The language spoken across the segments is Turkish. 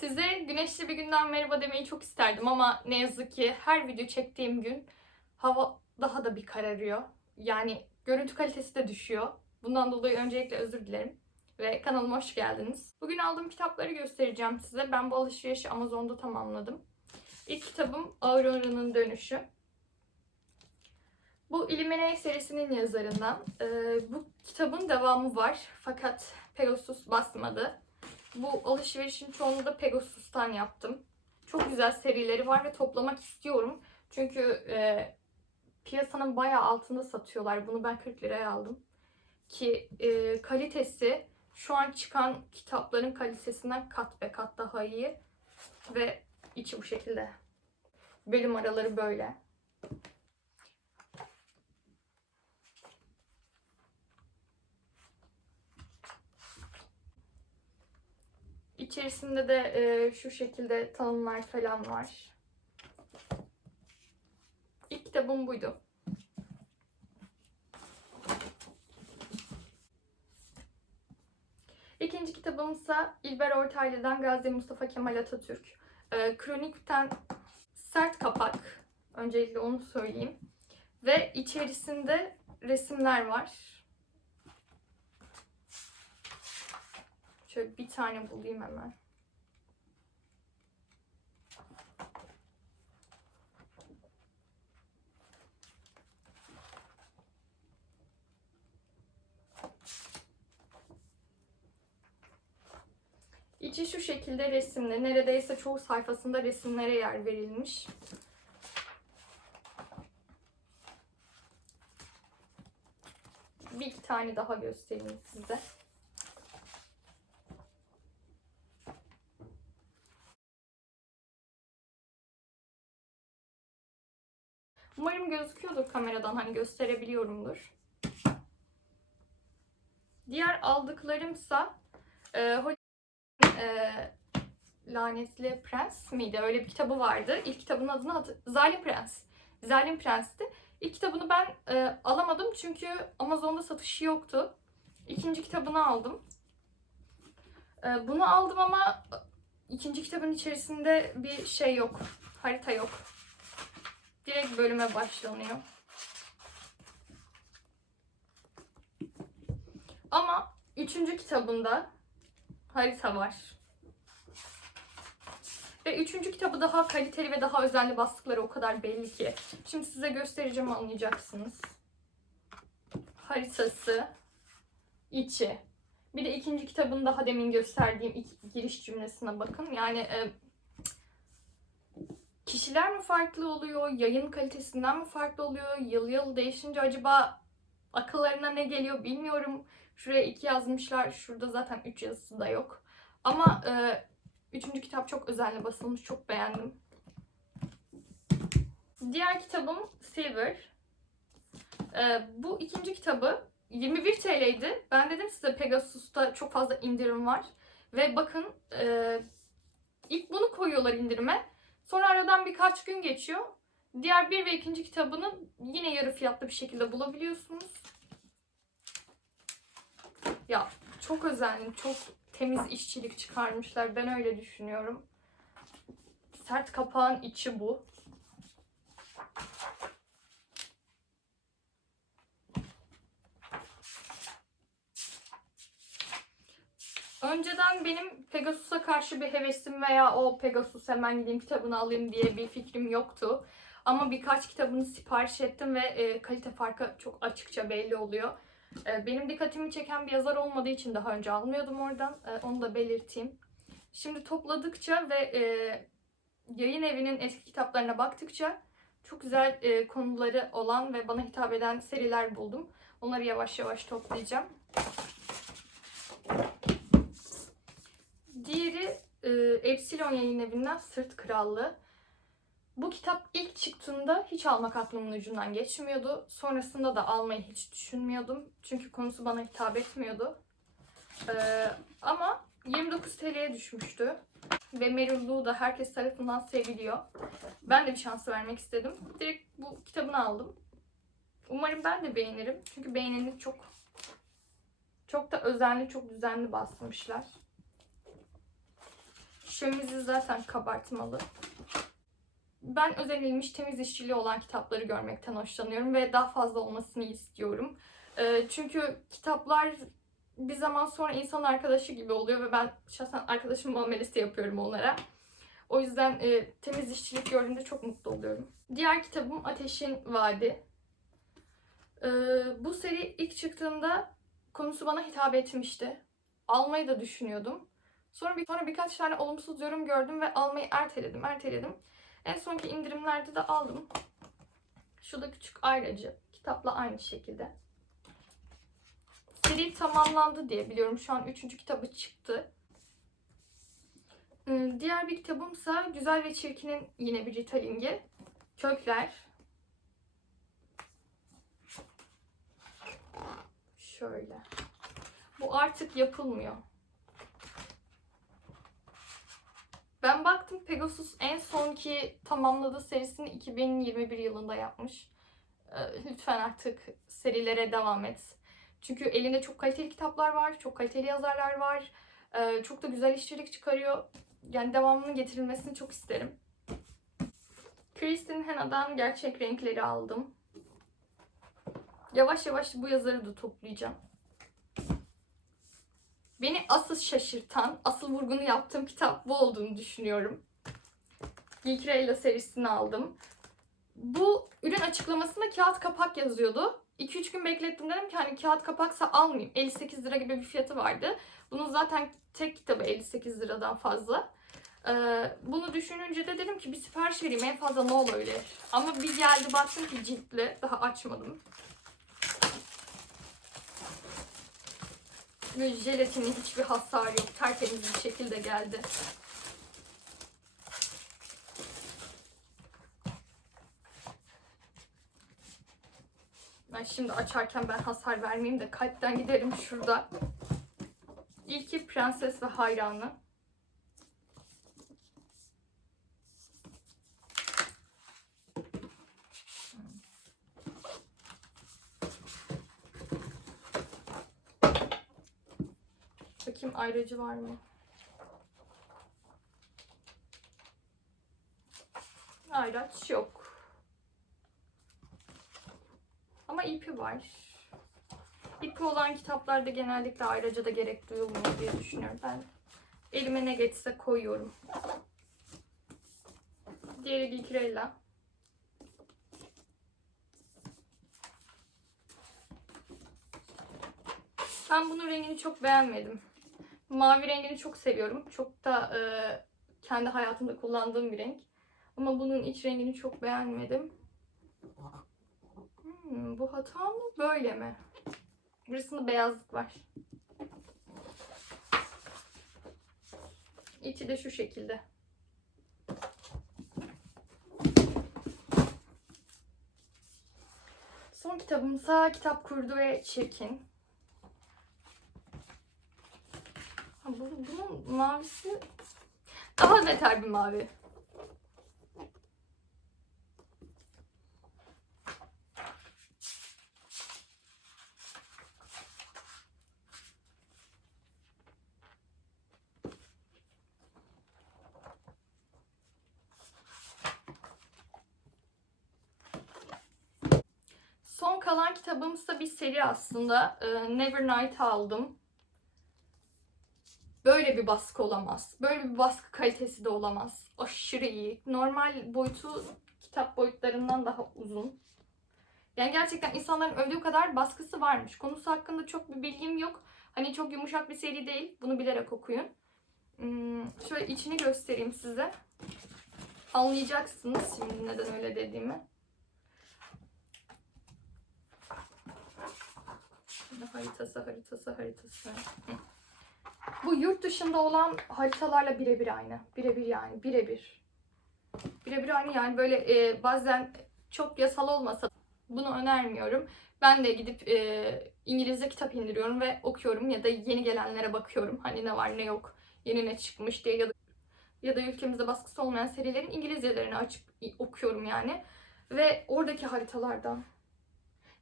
Size güneşli bir günden merhaba demeyi çok isterdim ama ne yazık ki her video çektiğim gün hava daha da bir kararıyor. Yani görüntü kalitesi de düşüyor. Bundan dolayı öncelikle özür dilerim. Ve kanalıma hoş geldiniz. Bugün aldığım kitapları göstereceğim size. Ben bu alışverişi Amazon'da tamamladım. İlk kitabım Aurora'nın Dönüşü. Bu Illuminate serisinin yazarından. Ee, bu kitabın devamı var fakat Pegasus basmadı. Bu alışverişin çoğunu da Pegasus'tan yaptım. Çok güzel serileri var ve toplamak istiyorum. Çünkü e, piyasanın bayağı altında satıyorlar. Bunu ben 40 liraya aldım. Ki e, kalitesi şu an çıkan kitapların kalitesinden kat be kat daha iyi. Ve içi bu şekilde. Bölüm araları böyle. İçerisinde de e, şu şekilde tanımlar falan var. İlk kitabım buydu. İkinci kitabımsa İlber Ortaylı'dan Gazi Mustafa Kemal Atatürk. E, Kronik'ten sert kapak. Öncelikle onu söyleyeyim. Ve içerisinde resimler var. Şöyle bir tane bulayım hemen. İçi şu şekilde resimli. Neredeyse çoğu sayfasında resimlere yer verilmiş. Bir iki tane daha göstereyim size. Umarım gözüküyordur kameradan hani gösterebiliyorumdur. Diğer aldıklarımsa e, Hollywood'un, e, Lanetli Prens miydi? Öyle bir kitabı vardı. İlk kitabın adını hatı- Zalim Prens. Zalim Prens'ti. İlk kitabını ben e, alamadım çünkü Amazon'da satışı yoktu. İkinci kitabını aldım. E, bunu aldım ama ikinci kitabın içerisinde bir şey yok. Harita yok. Direkt bölüme başlanıyor. Ama üçüncü kitabında harita var. Ve üçüncü kitabı daha kaliteli ve daha özenli bastıkları o kadar belli ki. Şimdi size göstereceğim anlayacaksınız. Haritası, içi. Bir de ikinci kitabın daha demin gösterdiğim giriş cümlesine bakın. Yani e, kişiler mi farklı oluyor? Yayın kalitesinden mi farklı oluyor? Yıl yıl değişince acaba akıllarına ne geliyor bilmiyorum. Şuraya iki yazmışlar. Şurada zaten üç yazısı da yok. Ama e, üçüncü kitap çok özenli basılmış. Çok beğendim. Diğer kitabım Silver. E, bu ikinci kitabı 21 TL'ydi. Ben dedim size Pegasus'ta çok fazla indirim var. Ve bakın e, ilk bunu koyuyorlar indirime. Sonra aradan birkaç gün geçiyor. Diğer bir ve ikinci kitabını yine yarı fiyatlı bir şekilde bulabiliyorsunuz. Ya çok özenli, çok temiz işçilik çıkarmışlar. Ben öyle düşünüyorum. Sert kapağın içi bu. Önceden benim Pegasus'a karşı bir hevesim veya o Pegasus hemen gideyim kitabını alayım diye bir fikrim yoktu. Ama birkaç kitabını sipariş ettim ve e, kalite farkı çok açıkça belli oluyor. E, benim dikkatimi çeken bir yazar olmadığı için daha önce almıyordum oradan. E, onu da belirteyim. Şimdi topladıkça ve e, yayın evinin eski kitaplarına baktıkça çok güzel e, konuları olan ve bana hitap eden seriler buldum. Onları yavaş yavaş toplayacağım. Diğeri e, Epsilon yayın evinden Sırt Krallığı. Bu kitap ilk çıktığında hiç almak aklımın ucundan geçmiyordu. Sonrasında da almayı hiç düşünmüyordum. Çünkü konusu bana hitap etmiyordu. Ee, ama 29 TL'ye düşmüştü. Ve Meryl da herkes tarafından seviliyor. Ben de bir şans vermek istedim. Direkt bu kitabını aldım. Umarım ben de beğenirim. Çünkü beğeneni çok çok da özenli, çok düzenli basmışlar. Şömizi zaten kabartmalı. Ben özenilmiş temiz işçiliği olan kitapları görmekten hoşlanıyorum ve daha fazla olmasını istiyorum. Ee, çünkü kitaplar bir zaman sonra insan arkadaşı gibi oluyor ve ben şahsen arkadaşım muamelesi yapıyorum onlara. O yüzden e, temiz işçilik gördüğümde çok mutlu oluyorum. Diğer kitabım Ateşin Vaadi. Ee, bu seri ilk çıktığında konusu bana hitap etmişti. Almayı da düşünüyordum. Sonra bir sonra birkaç tane olumsuz yorum gördüm ve almayı erteledim, erteledim. En sonki indirimlerde de aldım. Şu da küçük ayracı. Kitapla aynı şekilde. Seri tamamlandı diye biliyorum. Şu an üçüncü kitabı çıktı. Ee, Diğer bir kitabımsa Güzel ve Çirkin'in yine bir retelling'i. Kökler. Şöyle. Bu artık yapılmıyor. Ben baktım Pegasus en sonki tamamladığı serisini 2021 yılında yapmış. Ee, Lütfen artık serilere devam et. Çünkü elinde çok kaliteli kitaplar var, çok kaliteli yazarlar var. Ee, Çok da güzel işçilik çıkarıyor. Yani devamının getirilmesini çok isterim. Kristin Hannah'dan gerçek renkleri aldım. Yavaş yavaş bu yazarı da toplayacağım. Beni asıl şaşırtan, asıl vurgunu yaptığım kitap bu olduğunu düşünüyorum. Gilkrella serisini aldım. Bu ürün açıklamasında kağıt kapak yazıyordu. 2-3 gün beklettim dedim ki hani kağıt kapaksa almayayım. 58 lira gibi bir fiyatı vardı. Bunun zaten tek kitabı 58 liradan fazla. Ee, bunu düşününce de dedim ki bir sipariş vereyim en fazla ne olabilir. Ama bir geldi baktım ki ciltli. Daha açmadım. Böyle jelatinin hiçbir hasarı yok. Tertemiz bir şekilde geldi. Ben şimdi açarken ben hasar vermeyeyim de kalpten giderim şurada. İlki Prenses ve Hayranı. Bakayım ayrıcı var mı? Ayraç yok. Ama ipi var. İpi olan kitaplarda genellikle ayrıca da gerek duyulmuyor diye düşünüyorum. Ben elime ne geçse koyuyorum. Diğeri Gilkrella. Ben bunun rengini çok beğenmedim. Mavi rengini çok seviyorum. Çok da e, kendi hayatımda kullandığım bir renk. Ama bunun iç rengini çok beğenmedim. Hmm, bu hata mı? Böyle mi? Burasında beyazlık var. İçi de şu şekilde. Son kitabımsa Kitap Kurdu ve Çirkin. Ha, bu, bunun mavisi daha beter bir mavi. Son kalan kitabımsa bir seri aslında. Ee, Never Night aldım. Böyle bir baskı olamaz. Böyle bir baskı kalitesi de olamaz. Aşırı iyi. Normal boyutu kitap boyutlarından daha uzun. Yani gerçekten insanların övdüğü kadar baskısı varmış. Konusu hakkında çok bir bilgim yok. Hani çok yumuşak bir seri değil. Bunu bilerek okuyun. Hmm, şöyle içini göstereyim size. Anlayacaksınız şimdi neden öyle dediğimi. Haritası, haritası, haritası. Hı. Bu yurt dışında olan haritalarla birebir aynı. Birebir yani, birebir. Birebir aynı yani böyle e, bazen çok yasal olmasa bunu önermiyorum. Ben de gidip e, İngilizce kitap indiriyorum ve okuyorum ya da yeni gelenlere bakıyorum. Hani ne var ne yok, yeni ne çıkmış diye ya da ya da ülkemizde baskısı olmayan serilerin İngilizcelerini açıp okuyorum yani. Ve oradaki haritalardan.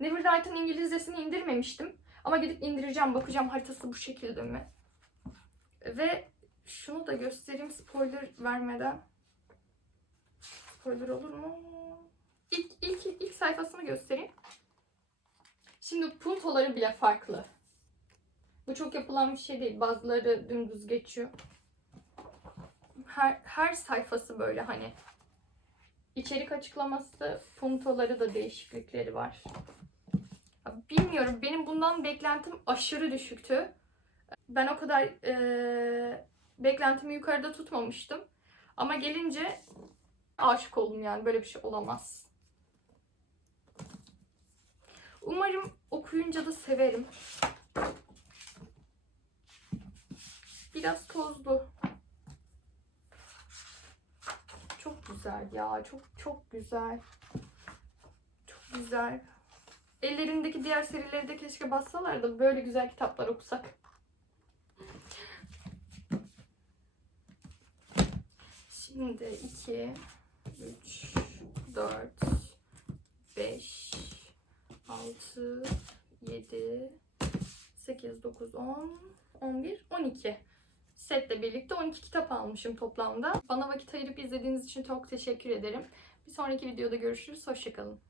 Neverlight'ın İngilizcesini indirmemiştim. Ama gidip indireceğim, bakacağım haritası bu şekilde mi? Ve Şunu da göstereyim spoiler vermeden. Spoiler olur mu? İlk, ilk, ilk sayfasını göstereyim. Şimdi puntoları bile farklı. Bu çok yapılan bir şey değil. Bazıları dümdüz geçiyor. Her, her sayfası böyle hani. İçerik açıklaması, puntoları da değişiklikleri var. Bilmiyorum. Benim bundan beklentim aşırı düşüktü. Ben o kadar eee, beklentimi yukarıda tutmamıştım. Ama gelince aşık oldum yani. Böyle bir şey olamaz. Umarım okuyunca da severim. Biraz tozlu. Çok güzel ya. Çok çok güzel. Çok güzel. Ellerindeki diğer serileri de keşke bassalar da böyle güzel kitaplar okusak. Şimdi 2, 3, 4, 5, 6, 7, 8, 9, 10, 11, 12. Setle birlikte 12 kitap almışım toplamda. Bana vakit ayırıp izlediğiniz için çok teşekkür ederim. Bir sonraki videoda görüşürüz. Hoşçakalın.